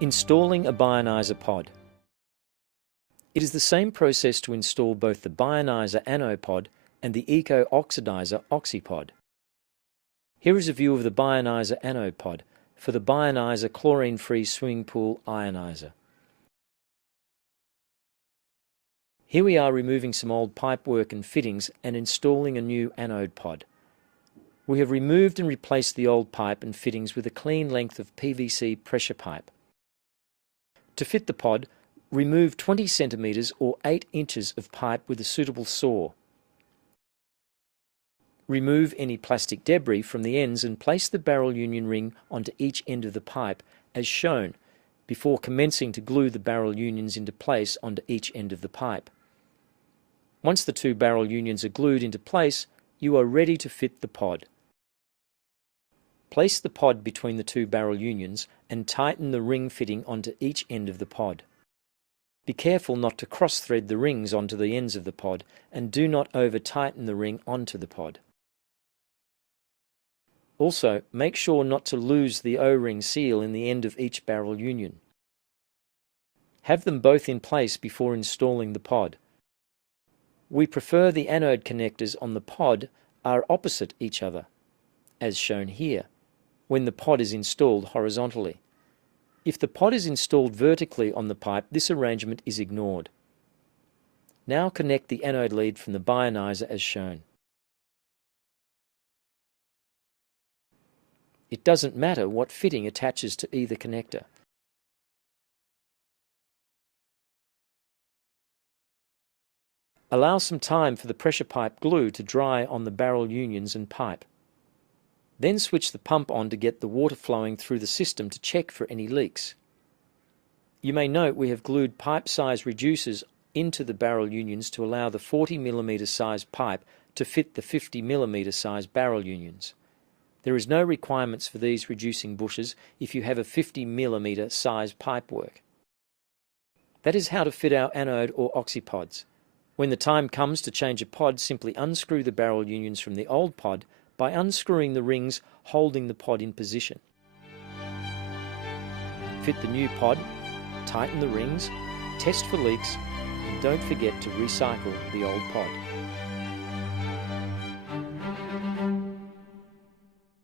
Installing a Bionizer pod. It is the same process to install both the Bionizer Anode pod and the Eco Oxidizer Oxypod. Here is a view of the Bionizer Anode pod for the Bionizer Chlorine-Free Swimming Pool Ionizer. Here we are removing some old pipework and fittings and installing a new anode pod. We have removed and replaced the old pipe and fittings with a clean length of PVC pressure pipe. To fit the pod, remove 20 centimeters or 8 inches of pipe with a suitable saw. Remove any plastic debris from the ends and place the barrel union ring onto each end of the pipe as shown, before commencing to glue the barrel unions into place onto each end of the pipe. Once the two barrel unions are glued into place, you are ready to fit the pod. Place the pod between the two barrel unions and tighten the ring fitting onto each end of the pod. Be careful not to cross-thread the rings onto the ends of the pod and do not over-tighten the ring onto the pod. Also, make sure not to lose the O-ring seal in the end of each barrel union. Have them both in place before installing the pod. We prefer the anode connectors on the pod are opposite each other, as shown here, when the pod is installed horizontally. If the pod is installed vertically on the pipe, this arrangement is ignored. Now connect the anode lead from the Bionizer as shown. It doesn't matter what fitting attaches to either connector. Allow some time for the pressure pipe glue to dry on the barrel unions and pipe. Then switch the pump on to get the water flowing through the system to check for any leaks. You may note we have glued pipe size reducers into the barrel unions to allow the 40mm size pipe to fit the 50mm size barrel unions. There is no requirements for these reducing bushes if you have a 50mm size pipework. That is how to fit our anode or oxypods. When the time comes to change a pod, simply unscrew the barrel unions from the old pod by unscrewing the rings holding the pod in position. Fit the new pod, tighten the rings, test for leaks, and don't forget to recycle the old pod.